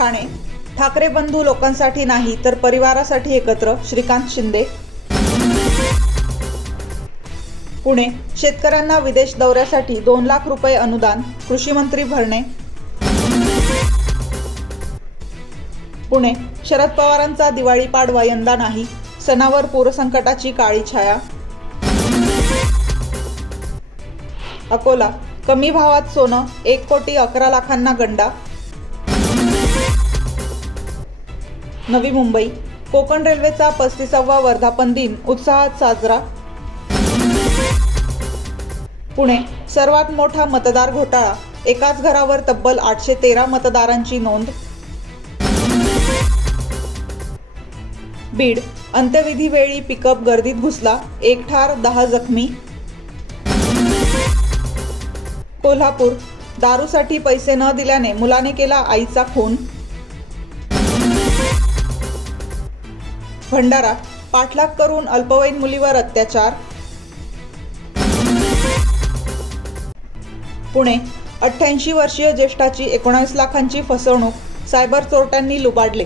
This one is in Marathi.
ठाणे, ठाकरे बंधू लोकांसाठी नाही तर परिवारासाठी एकत्र, श्रीकांत शिंदे. पुणे, शेतकऱ्यांना विदेश दौऱ्यासाठी 2 लाख रुपये अनुदान, कृषी मंत्री भरणे. पुणे, शरद पवारांचा दिवाळी पाडवा यंदा नाही, सणावर पूरसंकटाची काळी छाया. अकोला, कमी भावात सोनं, 1,11,00,000 गंडा. नवी मुंबई, कोकण रेल्वेचा 35वा वर्धापन दिन उत्साहात साजरा. पुणे, सर्वात मोठा मतदार घोटाळा, एकाच घरावर तब्बल 813 मतदारांची नोंद. बीड, अंत्यविधीवेळी पिकअप गर्दीत घुसला, 1 ठार 10 जखमी. कोल्हापूर, दारूसाठी पैसे न दिल्याने मुलाने केला आईचा खून. भंडारा, पाठलाग करून अल्पवयीन मुलीवर अत्याचार. पुणे, 88 वर्षीय ज्येष्ठाची 19 लाखांची फसवणूक, सायबर चोरट्यांनी लुबाडले.